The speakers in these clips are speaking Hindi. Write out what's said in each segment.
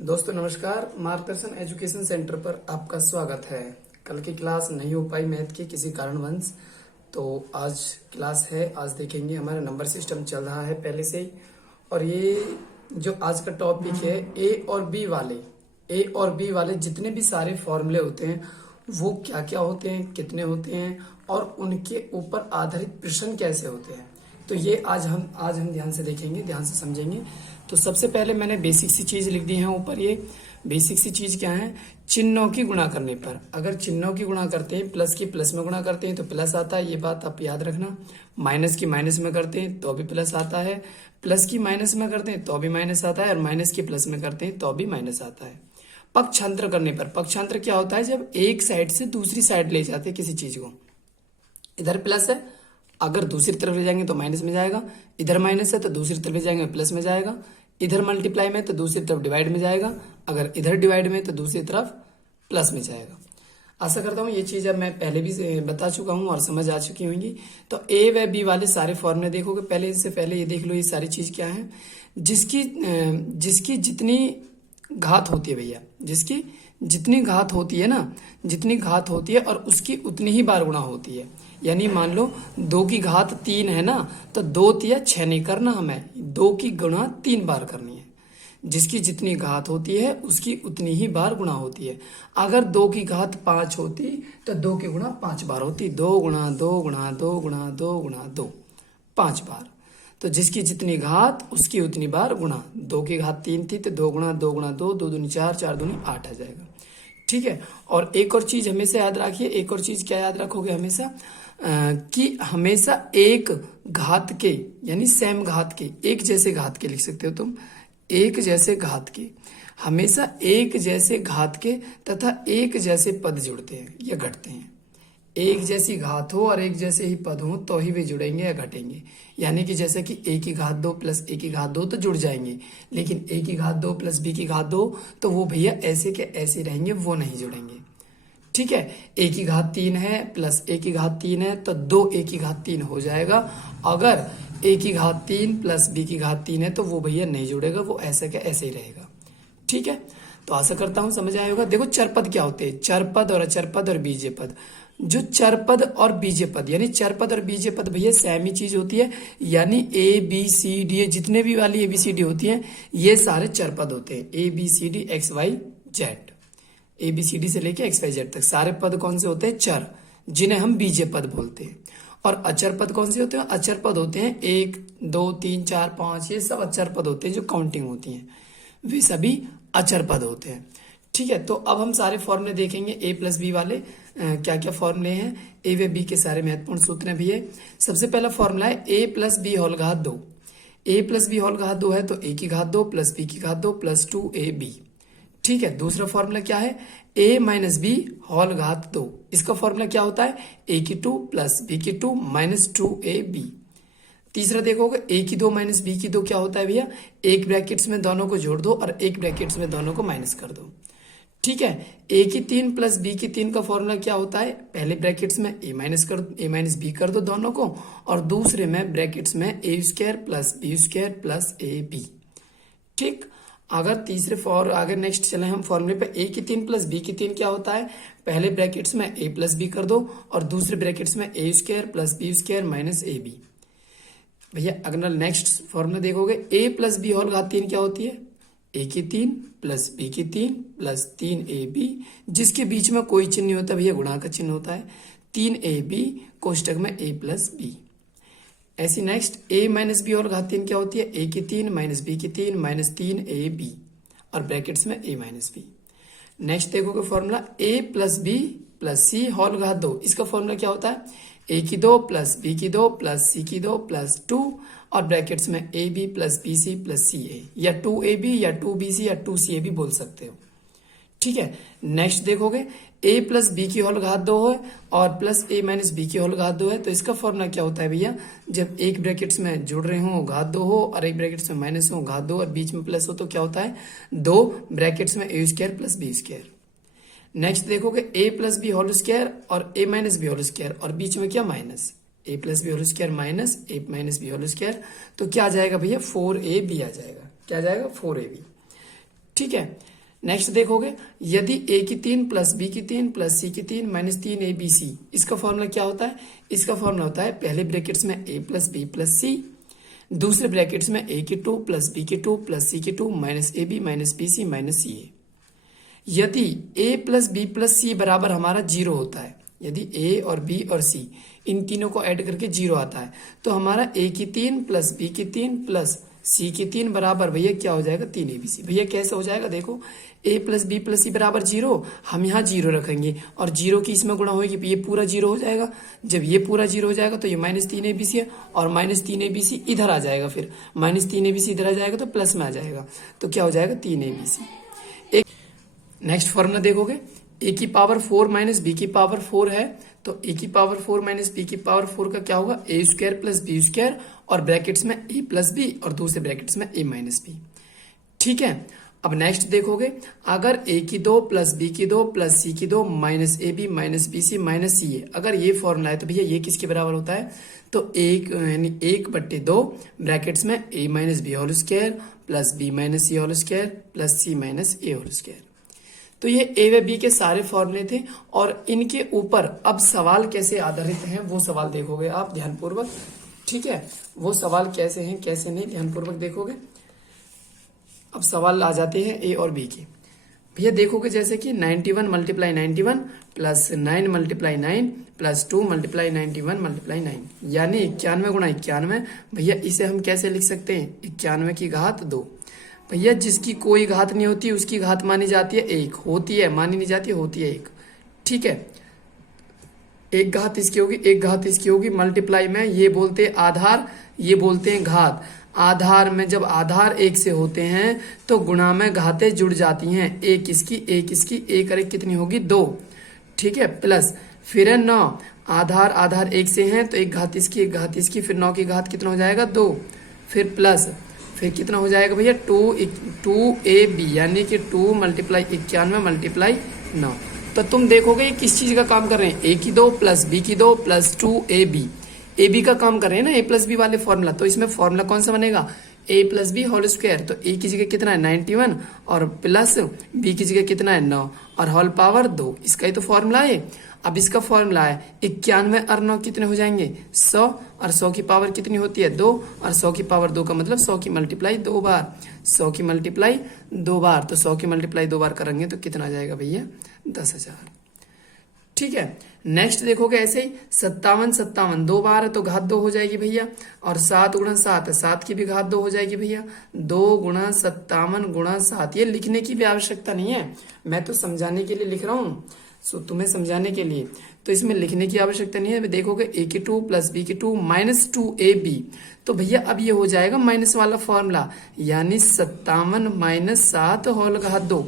दोस्तों नमस्कार। मार्गदर्शन एजुकेशन सेंटर पर आपका स्वागत है। कल की क्लास नहीं हो पाई मैथ की किसी कारणवश, तो आज क्लास है। आज देखेंगे, हमारा नंबर सिस्टम चल रहा है पहले से ही। और ये जो आज का टॉपिक है, ए और बी वाले जितने भी सारे फॉर्मूले होते हैं वो क्या क्या होते हैं, कितने होते हैं और उनके ऊपर आधारित प्रश्न कैसे होते हैं, तो ये आज हम ध्यान से देखेंगे, ध्यान से समझेंगे। तो सबसे पहले मैंने बेसिक सी चीज लिख दी है ऊपर। ये बेसिक सी चीज क्या है? चिन्हों की गुणा करने पर, अगर चिन्हों की गुणा करते हैं, प्लस की प्लस में गुणा करते हैं तो प्लस आता है, ये बात आप याद रखना। माइनस की माइनस में करते हैं तो भी प्लस आता है, प्लस की माइनस में करते हैं तो भी माइनस आता है, और माइनस की प्लस में करते हैं तो भी माइनस आता है। पक्षांतर करने पर, पक्षांतर क्या होता है? जब एक साइड से दूसरी साइड ले जाते हैं किसी चीज को। इधर प्लस है, अगर दूसरी तरफ ले जाएंगे तो माइनस में जाएगा। इधर माइनस है तो दूसरी तरफ ले जाएंगे प्लस में जाएगा। इधर मल्टीप्लाई में तो दूसरी तरफ डिवाइड में जाएगा। अगर इधर डिवाइड में तो दूसरी तरफ प्लस में जाएगा। आशा करता हूँ ये चीज अब मैं पहले भी बता चुका हूँ और समझ आ चुकी होंगी। तो ए व बी वाले सारे फॉर्मूले देखोगे। पहले इससे पहले ये देख लो, ये सारी चीज क्या है? जिसकी जितनी घात होती है भैया, जिसकी जितनी घात होती है ना, जितनी घात होती है और उसकी उतनी ही बार गुणा होती है। यानी मान लो 2 की घात 3 है ना, तो 2 तिया 6 नहीं करना, हमें 2 की गुणा 3 बार करनी है। जिसकी जितनी घात होती है उसकी उतनी ही बार गुणा होती है। अगर 2 की घात 5 होती तो 2 की गुणा 5 बार होती। 2 गुणा 2 गुणा 2 गुणा 2 गुणा 2, 5 बार। तो जिसकी जितनी घात उसकी उतनी बार गुणा। 2 की घात 3 थी तो 2 गुणा 2 गुणा 2, 2 दूनी 4, 4 दूनी 8 आ जाएगा। ठीक है। और एक और चीज हमेशा याद रखिए। एक और चीज क्या याद रखोगे हमेशा? कि हमेशा एक घात के, यानी सेम घात के, एक जैसे घात के लिख सकते हो तुम। एक जैसे घात के, हमेशा एक जैसे घात के तथा एक जैसे पद जुड़ते हैं या घटते हैं। एक जैसी घात हो और एक जैसे ही पद हो तो ही वे जुड़ेंगे या घटेंगे। यानी कि जैसे कि a की घात 2 प्लस a की घात 2 तो जुड़ जाएंगे, लेकिन a की घात 2 प्लस b की घात 2 तो वो भैया ऐसे के ऐसे रहेंगे, वो नहीं जुड़ेंगे। ठीक है। a की घात 3 है प्लस a की घात 3 है तो 2a की घात 3 हो जाएगा। अगर a की घात 3 प्लस b की घात 3 है तो वो भैया नहीं जुड़ेगा, वो ऐसे के ऐसे ही रहेगा। ठीक है। तो आशा करता हूं समझ आया होगा। देखो चरपद क्या होते हैं? चरपद और अचरपद और बीजे पद। जो चरपद और बीजे पद, यानी चरपद और बीजे पद भैया सेम ही चीज होती है। यानी ए बी सी डी, जितने भी वाली ए बी सी डी होती है ये सारे चरपद होते हैं। A B C D X Y Z, A B C D से लेके एक्स वाई जेड तक सारे पद कौन से होते हैं? चर, जिन्हें हम बीजे पद बोलते हैं। और अचर पद कौन से होते हैं? अचर पद होते हैं 1 2 3 4 5, ये सब अचर पद होते हैं जो काउंटिंग होती हैं, वे सभी अचर पद होते हैं। ठीक है। तो अब हम सारे फॉर्मूले देखेंगे ए प्लस बी वाले। क्या क्या फॉर्मूले हैं? ए व बी के सारे महत्वपूर्ण सूत्र भी है। सबसे पहला फॉर्मूला है ए प्लस बी होल घात 2। ए प्लस बी होल घात 2 है तो ए की घात 2 प्लस बी की घात 2 प्लस 2ab। ठीक है। दूसरा फॉर्मूला क्या है? a माइनस बी होल घात 2। इसका फॉर्मूला क्या होता है? a की 2 प्लस b की 2 माइनस 2ab। तीसरा देखोगे a की 2 माइनस b की 2 क्या होता है भैया? एक ब्रैकेट्स में दोनों को जोड़ दो और एक ब्रैकेट्स में दोनों को माइनस कर दो। ठीक है। a की 3 प्लस b की 3 का फॉर्मूला क्या होता है? पहले ब्रैकेट्स में a माइनस b कर दो दोनों को, और दूसरे में ब्रैकेट्स में a square plus b square plus ab। ठीक। अगर नेक्स्ट चले हम फॉर्मूले पे, a की 3 प्लस b की 3 क्या होता है? पहले ब्रैकेट्स में a प्लस b कर दो और दूसरे ब्रैकेट्स में a square plus b square minus ab। भैया अगर नेक्स्ट फॉर्मूला देखोगे, a प्लस बी होल घात 3 क्या होती है? a की 3 प्लस b की 3 प्लस 3ab, जिसके बीच में कोई चिन्ह नहीं होता भैया, गुणा का चिन्ह होता है। 3ab कोष्टक में a प्लस b। ऐसी next a minus B whole घात 3 क्या होती है? a की 3 माइनस b की 3 माइनस 3ab और ब्रैकेट्स में a माइनस b। नेक्स्ट देखोगे formula a plus B plus C whole घात 2। इसका फॉर्मूला क्या होता है? a की 2 प्लस b की 2 प्लस c की 2 प्लस 2 और ब्रैकेट्स में ab plus B C plus C A, या 2ab या 2bc या 2ca भी बोल सकते हो। ठीक है। नेक्स्ट देखोगे a प्लस बी की होल घात 2 है और प्लस a माइनस बी की होल घात 2 है, तो इसका फॉर्मूला क्या होता है भैया? जब एक ब्रैकेट्स में जुड़ रहे हो घात 2 हो और एक ब्रैकेट्स में माइनस हो घात 2 और बीच में प्लस हो तो क्या होता है? 2 ब्रैकेट्स में a square plus b square. Next देखोगे a plus B whole square और a minus B whole square और बीच में क्या? Minus. a plus B whole square minus a minus B whole square, तो क्या आ जाएगा भैया? 4ab आ जाएगा। क्या आ जाएगा? 4ab। ठीक है। नेक्स्ट देखोगे, यदि a की 3 प्लस b की 3 प्लस c की 3 माइनस 3abc, इसका फॉर्मूला क्या होता है? इसका फॉर्मूला होता है पहले ब्रैकेट्स में a प्लस बी प्लस सी, दूसरे ब्रैकेट्स में a की 2 प्लस b की 2 प्लस c की 2 minus ab minus bc minus ca। यदि a प्लस बी प्लस सी बराबर हमारा 0 होता है, यदि a और b और c इन तीनों को ऐड करके 0 आता है, तो हमारा a की 3 प्लस b की 3 प्लस c की 3 बराबर भैया क्या हो जाएगा? 3abc। भैया कैसे हो जाएगा? देखो, a प्लस बी प्लस सी बराबर 0, हम यहाँ 0 रखेंगे और 0 की इसमें गुणा होगी, ये पूरा 0 हो जाएगा। जब ये पूरा 0 हो जाएगा तो ये माइनस 3abc है और माइनस 3abc इधर आ जाएगा, फिर माइनस 3abc इधर आ जाएगा तो प्लस में आ जाएगा, तो क्या हो जाएगा? 3abc। एक नेक्स्ट फॉर्मूला देखोगे, a की पावर 4 माइनस बी की पावर 4 है, तो a की पावर 4 माइनस बी की पावर 4 का क्या होगा? a square plus B square और ब्रैकेट्स में a प्लस बी और दूसरे ब्रैकेट्स में a माइनस बी। ठीक है। अब नेक्स्ट देखोगे, अगर a की 2 प्लस b की 2 प्लस c की 2 minus A B minus B C minus C A, अगर ये फॉर्मूला है तो भैया ये किसके बराबर होता है? तो 1 यानी 1/2 ब्रैकेट्स में a minus B whole square plus b minus C whole square plus c minus A whole square. तो ये ए व बी के सारे फॉर्मूले थे और इनके ऊपर अब सवाल कैसे आधारित हैं वो सवाल देखोगे आप ध्यानपूर्वक। ठीक है, वो सवाल कैसे हैं कैसे नहीं ध्यानपूर्वक देखोगे। अब सवाल आ जाते हैं ए और बी के। भैया देखोगे जैसे कि 91 multiply 91 plus 9 multiply 9 plus 2 multiply 91 multiply 9, यानी 91 गुणा 91। भैया इसे हम कैसे लिख सकते हैं? 91 की घात 2। भैया जिसकी कोई घात नहीं होती उसकी घात मानी जाती है 1, होती है मानी नहीं जाती, होती है 1। ठीक है, एक घात इसकी होगी, एक घात इसकी होगी, मल्टीप्लाई में ये बोलते हैं आधार, ये बोलते हैं घात। आधार में जब आधार 1 से होते हैं तो गुणा में घातें जुड़ जाती हैं, एक इसकी एक इसकी, एक और एक कितनी होगी? 2। ठीक है, प्लस फिर है 9, आधार आधार 1 से हैं तो एक घात इसकी एक घात इसकी, फिर 9 की घात कितना हो जाएगा? 2, फिर प्लस फिर कितना हो जाएगा भैया? 2ab, यानी कि 2 मल्टीप्लाई 91 मल्टीप्लाई 9। तो तुम देखोगे ये किस चीज का काम कर रहे हैं? a की 2 प्लस b की 2 प्लस 2ab, ab का काम कर रहे हैं ना, a प्लस बी वाले फॉर्मूला। तो इसमें फॉर्मूला कौन सा बनेगा? a plus B whole square. तो a की जगह कितना है? 91 और प्लस b की जगह कितना है? 9 और होल पावर 2, इसका ही तो फॉर्मूला है। अब इसका फॉर्मूला है 91 और 9 कितने हो जाएंगे? 100 और 100 की पावर कितनी होती है? 2 और 100 की पावर 2 का मतलब 100 की मल्टीप्लाई 2 बार, 100 की मल्टीप्लाई 2 बार, तो 100 की मल्टीप्लाई 2 बार करेंगे तो कितना आ जाएगा भैया? 10,000। ठीक है, नेक्स्ट देखोगे ऐसे ही 57 57 2 बार है तो घात 2 हो जाएगी भैया, और 7 गुणा 7 है, 7 की भी घात 2 हो जाएगी भैया। 2 गुणा 57 गुणा 7, ये लिखने की भी आवश्यकता नहीं है, मैं तो समझाने के लिए लिख रहा हूँ, सो तुम्हें समझाने के लिए, तो इसमें लिखने की आवश्यकता नहीं है। देखोगे a की 2 प्लस b की 2 माइनस 2ab, तो भैया अब ये हो जाएगा माइनस वाला फॉर्मूला, यानी 57 माइनस 7 होल घात 2।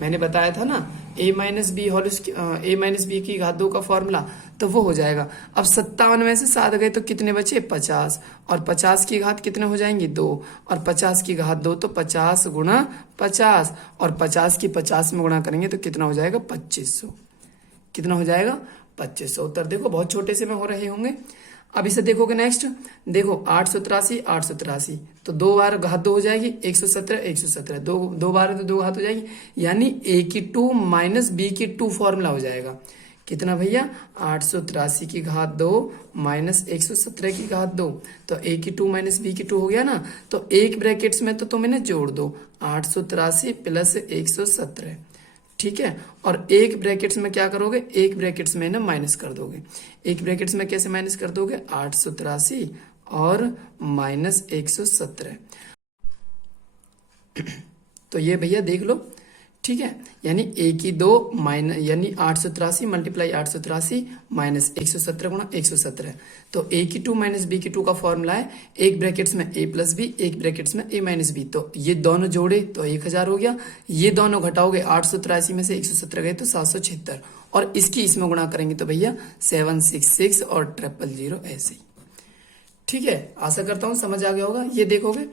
मैंने बताया था ना a minus B whole a minus B की घात 2 का फॉर्मूला, तो वो हो जाएगा। अब 57 में से 7 गए तो कितने बचे? 50, और 50 की घात कितने हो जाएंगी? 2, और 50 की घात 2 तो 50 गुणा 50, और 50 की 50 में गुणा करेंगे तो कितना हो जाएगा? 2500। कितना हो जाएगा? 2500। उत्तर देखो बहुत छोटे से में हो रहे होंगे। अब इसे देखोगे नेक्स्ट, देखो 883 883, तो 2 बार घात 2 हो जाएगी, 117 117, 2 बार तो 2 घात हो जाएगी, यानी a की 2 माइनस b की 2 फॉर्मूला हो जाएगा। कितना भैया? 883 की घात 2 माइनस 117 की घात 2, तो a की 2 माइनस b की 2 हो गया ना, तो एक ब्रैकेट्स में तो तुम इन्हें जोड़ दो, 883 प्लस 117। ठीक है, और एक ब्रैकेट्स में क्या करोगे? एक ब्रैकेट्स में ना माइनस कर दोगे। एक ब्रैकेट्स में कैसे माइनस कर दोगे? 883 और माइनस 117। तो ये भैया देख लो। ठीक है, यानी a की 2 माइनस, यानी 883 मल्टीप्लाई 883 माइनस 117 गुणा 117, तो a की 2 माइनस b की 2 का फॉर्मूला है एक ब्रैकेट्स में a प्लस बी, एक ब्रैकेट्स में a माइनस बी, तो ये दोनों जोड़े तो 1000 हो गया, ये दोनों घटाओगे 883 में से 117 गए तो 776, और इसकी इसमें गुणा करेंगे तो भैया 766 और 000 ऐसे ही। ठीक है, आशा करता हूँ समझ आ गया होगा। ये देखोगे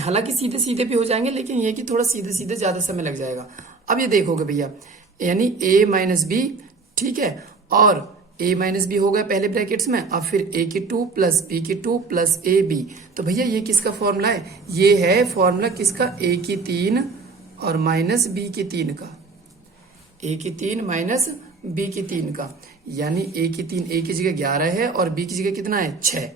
हालांकि सीधे सीधे भी हो जाएंगे, लेकिन ये कि थोड़ा सीधे सीधे ज्यादा समय लग जाएगा। अब ये देखोगे भैया, यानी a माइनस बी, ठीक है, और a माइनस बी हो गया पहले ब्रैकेट्स में, अब फिर a की 2 प्लस b की 2 प्लस ab, तो भैया ये किसका फॉर्मूला है? ये है फॉर्मूला किसका? a की 3 और माइनस बी की 3 का, ए की 3 माइनस बी की 3 का, यानी ए की 3 ए की जगह 11 है और बी की जगह कितना है 6।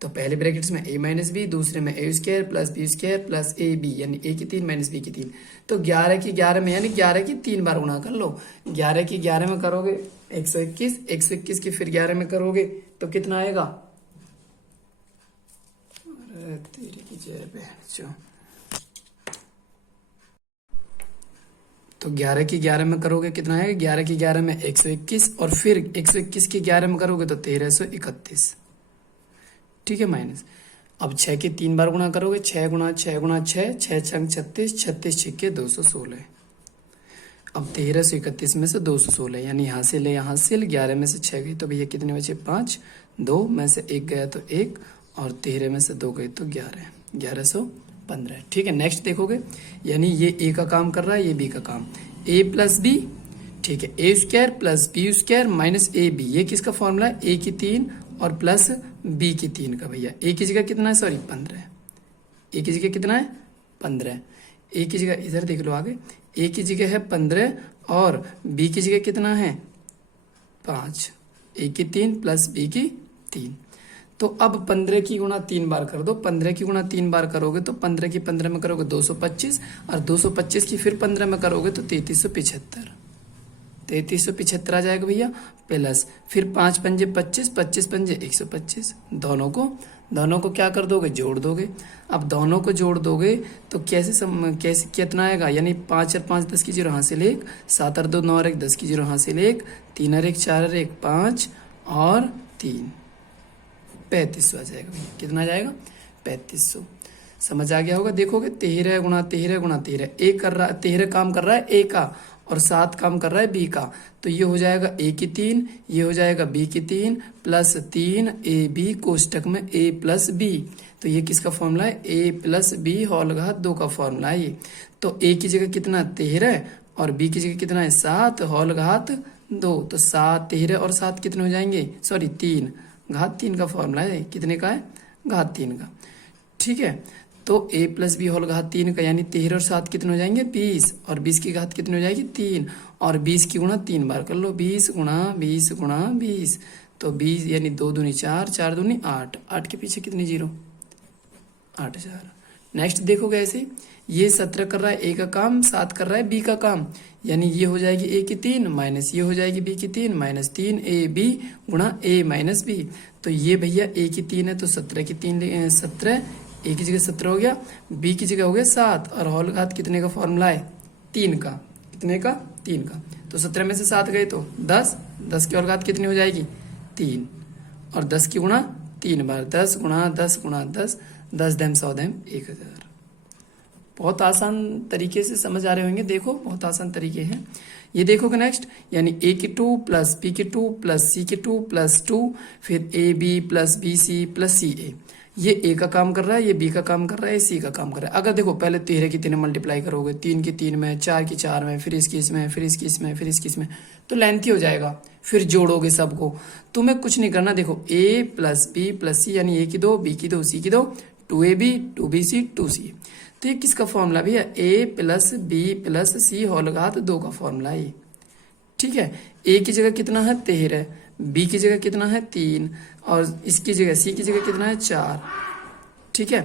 तो पहले ब्रैकेट्स में a माइनस बी, दूसरे में a square plus B square plus A B, यानी a की 3 माइनस बी की 3। तो 11 की 11 में यानी 11 की 3 बार गुणा कर लो। 11 की 11 में करोगे 121, 121 की फिर 11 में करोगे तो कितना आएगा, अरे तेरी की जय बहन। तो 11 की 11 में करोगे कितना आएगा, 11 की 11 में 121 और फिर 121 की 11 में करोगे तो 1331, ठीक है, माइनस। अब 6 की 3 बार गुणा करोगे, 6 गुणा 6 गुणा 6, 6 छंग 36, 36 छिक्के 216। अब 1331 में से 216, यानी यहाँ से ले यहाँ से 11 में से 6 गई तो भैया कितने बचे 5, 2 में से 1 गया तो 1 और 13 में से 2 गई तो 11, 1115, ठीक है। नेक्स्ट देखोगे, यानी ये ए का काम कर रहा है, ये बी का काम, ए प्लस बी, ठीक है, A square plus B square minus A B, ये किसका फॉर्मूला है, ए की 3 और प्लस बी की 3 का। भैया ए की जगह कितना है, सॉरी 15, ए की जगह कितना है 15, ए की जगह इधर देख लो आगे, ए की जगह है 15 और बी की जगह कितना है 5, ए की 3 प्लस बी की 3। तो अब 15 की गुणा 3 बार कर दो, 15 की गुणा 3 बार करोगे तो 15 की 15 में करोगे 225 और 225 की फिर 15 में करोगे तो 3375, 3375 आ जाएगा भैया, प्लस फिर 5 पंजे 25, 25 पंजे 125, दोनों को क्या कर दोगे, जोड़ दोगे। अब दोनों को जोड़ दोगे तो कैसे कितना आएगा, यानी 5 और 5 10 की 0 हासिल 1, 7 और 2 9 और 1 10 की 0 हासिल 1, 3 और 1 4 और 1 5 और 3 3500 आ जाएगा भैया, कितना आ जाएगा 3500। समझ आ गया होगा। देखोगे 13 गुणा 13 गुणा 13, एक कर रहा 13 काम कर रहा है ए का और 7 काम कर रहा है बी का, तो ये हो जाएगा ए की 3, ये हो जाएगा बी की 3 प्लस 3 ए बी कोष्टक में ए प्लस बी। तो ये किसका फॉर्मूला है, ए प्लस बी होल घात 2 का फॉर्मूला है ये। तो ए की जगह कितना 13 और बी की जगह कितना है 7 होल घात 2, तो 7 13 और 7 कितने हो जाएंगे, सॉरी 3 घात 3 का फॉर्मूला है, कितने का है घात 3 का, ठीक है। तो a प्लस बी होल घात 3 का, यानी 13 और 7 कितने हो जाएंगे 20 और 20 की घात कितनी हो जाएगी 3 और 20 की गुणा 3 बार कर लो, 20 गुणा 20 गुणा 20, तो 20 यानी 2 दूनी 4, 4 दूनी 8, 8 के पीछे कितनी 0, 8000। नेक्स्ट देखोगे ऐसे, ये 17 कर रहा है ए का काम, 7 कर रहा है बी का काम, यानी ये हो जाएगी ए की 3 माइनस ये हो जाएगी बी की 3 माइनस 3 ए बी गुणा ए माइनस बी। तो ये भैया ए की 3 है तो 17 की 3 17, ए की जगह 17 हो गया, बी की जगह हो गया 7 और होल घात कितने का फॉर्मूला है 3 का, कितने का 3 का। तो 17 में से 7 गए तो 10, 10 की होल घात कितनी हो जाएगी 3 और 10 की गुणा 3 बार, 10 गुणा 10 गुणा 10, 10 दम 100 दम 1000। बहुत आसान तरीके से समझ आ रहे होंगे, देखो बहुत आसान तरीके हैं। ये देखोगे नेक्स्ट, यानी ए की 2 प्लस बी की 2 प्लस सी की 2 प्लस 2, फिर A B plus B C plus C A. ये ए का काम कर रहा है, ये बी का काम कर रहा है, सी का काम कर रहा है। अगर देखो पहले 13 की 3 मल्टीप्लाई करोगे, 3 की 3 में, 4 की 4 में, फिर इसकी इसमें, फिर इसकी इसमें, फिर इसकी इसमें, तो लेंथी हो जाएगा। फिर जोड़ोगे सबको, तुम्हें कुछ नहीं करना। देखो ए प्लस बी प्लस सी, यानी ए की 2 बी की 2 सी की 2, 2ab 2bc 2c। तो ये किसका फॉर्मूला भैया, ए plus B plus C whole घात 2 का फॉर्मूला है, ठीक है। ए की जगह कितना है 13, बी की जगह कितना है 3 और इसकी जगह सी की जगह कितना है 4, ठीक है।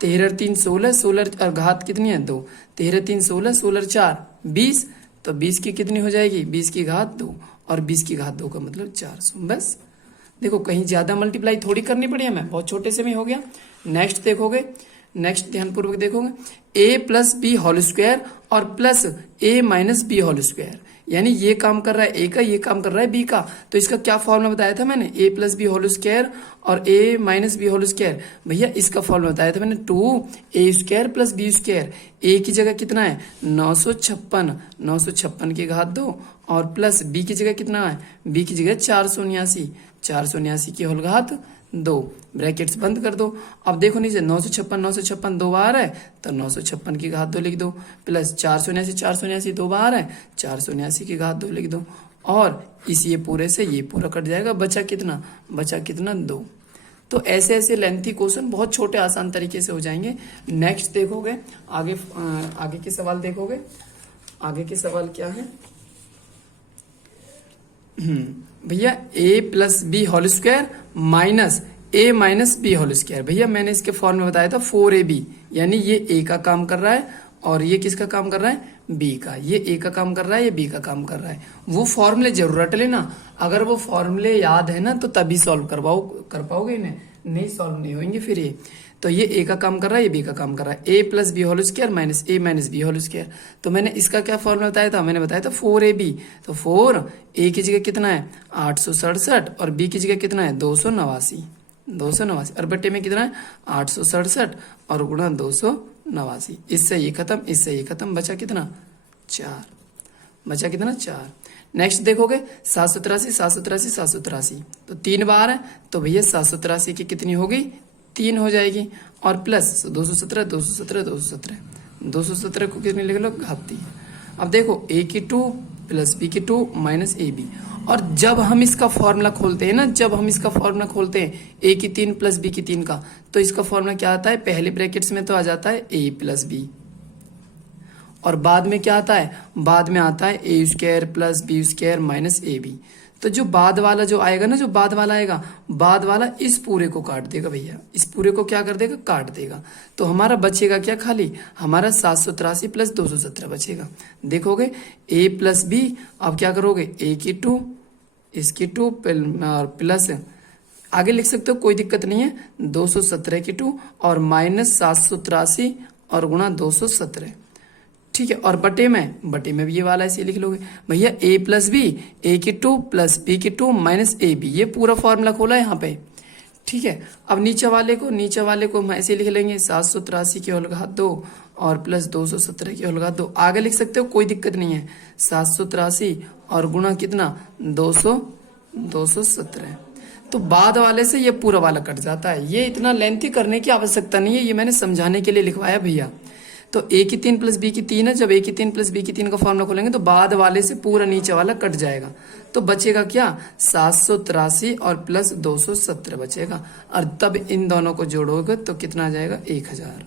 13 3 16, 16 और घात कितनी है 2, 13 3 16, 16 4 20, तो 20 की कितनी हो जाएगी 20 की घात 2 और 20 की घात 2 का मतलब 400। बस देखो कहीं ज्यादा मल्टीप्लाई थोड़ी करनी पड़ी हमें, बहुत छोटे से में हो गया। नेक्स्ट देखोगे, नेक्स्ट ध्यानपूर्वक देखोगे, ए प्लस बी होल स्क्वायर और प्लस ए माइनस बी होल स्क्वायर, यानी ये काम कर रहा है ए का, ये काम कर रहा है बी का। तो इसका क्या फॉर्मूला बताया था मैंने, A plus B whole square और A minus B whole square. भैया इसका फॉर्मूला बताया था मैंने 2a square plus B square. A की जगह कितना है 956, 956 की घात 2 और प्लस बी की जगह कितना है, बी की जगह 479, 479 की होल घात 2, ब्रैकेट्स बंद कर दो। अब देखो नीचे 956, 956 2 बार है तो 956 की घात 2 लिख दो, प्लस 479, 479 2 बार है 479 की घात 2 लिख दो, और इस ये पूरे से ये पूरा कट जाएगा, बचा कितना 2। तो ऐसे ऐसे लेंथी क्वेश्चन बहुत छोटे आसान तरीके से हो जाएंगे। नेक्स्ट देखोगे आगे, आगे के सवाल देखोगे। आगे के सवाल क्या है भैया, a plus B whole square minus a minus B whole square. भैया मैंने इसके फॉर्म में बताया था 4ab, यानी ये a का काम कर रहा है और ये किसका काम कर रहा है, b का। ये a का काम कर रहा है, ये b का काम कर रहा है। वो फॉर्मूले जरूर रट लेना, अगर वो फॉर्मूले याद है ना तो तभी सॉल्व कर पाओगे इन्हें, नहीं सॉल्व नहीं होंगे फिर ये। तो ये a का काम कर रहा है, ये b का काम कर रहा है। a plus B whole square minus a minus B whole square. तो मैंने इसका क्या फॉर्मूला बताया था, मैंने बताया था 4ab। तो 4 a की जगह कितना है 867 और b की जगह कितना है 289, 289 और बट्टे में कितना है 867 और गुणा 289। इससे ये खत्म, इससे ये खत्म, बचा कितना 4, बचा कितना 4। नेक्स्ट देखोगे 783 783 783, तो 3 बार है तो भैया 783 की कितनी हो गई 3 हो जाएगी, और प्लस 217 217 217, 217 को कितनी लिख लो घात 3। अब देखो a की 2 प्लस b की 2 माइनस ए बी, और जब हम इसका फॉर्मूला खोलते हैं ना, जब हम इसका फॉर्मूला खोलते हैं a की 3 प्लस b की 3 का, तो इसका फॉर्मूला क्या आता है, पहले ब्रैकेट्स में तो आ जाता है a प्लस बी, और बाद में क्या आता है, बाद में आता है A square plus B square minus A B. तो जो बाद वाला जो आएगा ना, जो बाद वाला आएगा, बाद वाला इस पूरे को काट देगा भैया, इस पूरे को क्या कर देगा, काट देगा। तो हमारा बचेगा क्या, खाली हमारा 783 प्लस 217 बचेगा। देखोगे a प्लस बी, अब क्या करोगे a की 2 इसकी 2 प्लस आगे लिख सकते हो, कोई दिक्कत नहीं है, 217 की 2 और माइनस 783 और गुणा 217, ठीक है। और बटे में भी ये वाला ऐसे लिख लोगे भैया, a प्लस बी, a की 2 प्लस b की 2 माइनस ए बी, ये पूरा फॉर्मूला खोला है यहाँ पे, ठीक है। अब नीचे वाले को हम ऐसे लिख लेंगे 783 की होल घात 2 और प्लस 217 की होल घात 2, आगे लिख सकते हो, कोई दिक्कत नहीं है, 783 और गुणा कितना 217। तो बाद वाले से ये पूरा वाला कट जाता है, ये इतना लेंथी करने की आवश्यकता नहीं है, ये मैंने समझाने के लिए लिखवाया भैया। तो a की 3 प्लस b की 3 है, जब a की 3 प्लस b की 3 का फॉर्मूला खोलेंगे तो बाद वाले से पूरा नीचे वाला कट जाएगा, तो बचेगा क्या 783 और प्लस 217 बचेगा, और तब इन दोनों को जोड़ोगे तो कितना आ जाएगा 1000,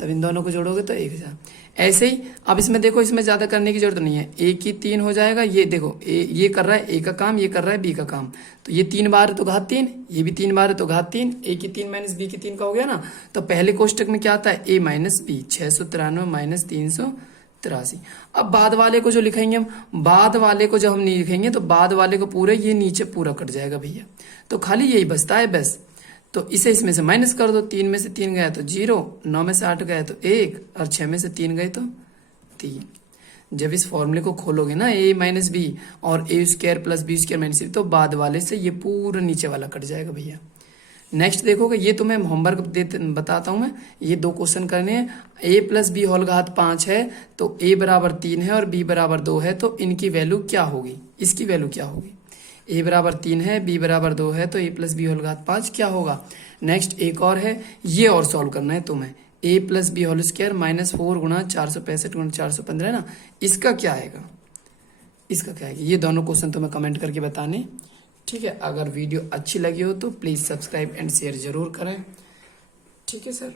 तब इन दोनों को जोड़ोगे तो 1000। ऐसे ही अब इसमें देखो, इसमें ज्यादा करने की जरूरत नहीं है, a की 3 हो जाएगा, ये देखो ये कर रहा है a का काम, ये कर रहा है b का काम, तो ये 3 बार है तो घात 3, ये भी 3 बार है तो घात 3, a की 3 माइनस b की 3 का हो गया ना। तो पहले कोष्टक में क्या आता है a माइनस बी, 693 माइनस 383। अब बाद वाले को जो लिखेंगे हम, बाद वाले को जब हम नहीं लिखेंगे तो बाद वाले को पूरे ये नीचे पूरा कट जाएगा भैया, तो खाली यही बचता है बस। तो इसे इसमें से माइनस कर दो, 3 में से 3 गया तो 0, 9 में से 8 गया तो 1 और 6 में से 3 गए तो 3। जब इस फॉर्मूले को खोलोगे ना a माइनस बी और A square plus B square minus B, तो बाद वाले से ये पूरा नीचे वाला कट जाएगा भैया। नेक्स्ट देखोगे, ये तो मैं होमवर्क बताता हूँ मैं, ये 2 क्वेश्चन करने हैं। a प्लस बी होल घात 5 है तो a बराबर 3 है और b बराबर 2 है, तो इनकी वैल्यू क्या होगी, इसकी वैल्यू क्या होगी। a बराबर 3 है, b बराबर 2 है, तो a प्लस बी होल घात 5 क्या होगा। नेक्स्ट एक और है, ये और सॉल्व करना है तुम्हें, a plus B whole square minus 4 गुणा 465 गुणा 415 है ना, इसका क्या आएगा, इसका क्या आएगा। ये दोनों क्वेश्चन तुम्हें कमेंट करके बताने, ठीक है। अगर वीडियो अच्छी लगी हो तो प्लीज़ सब्सक्राइब एंड शेयर जरूर करें, ठीक है सर।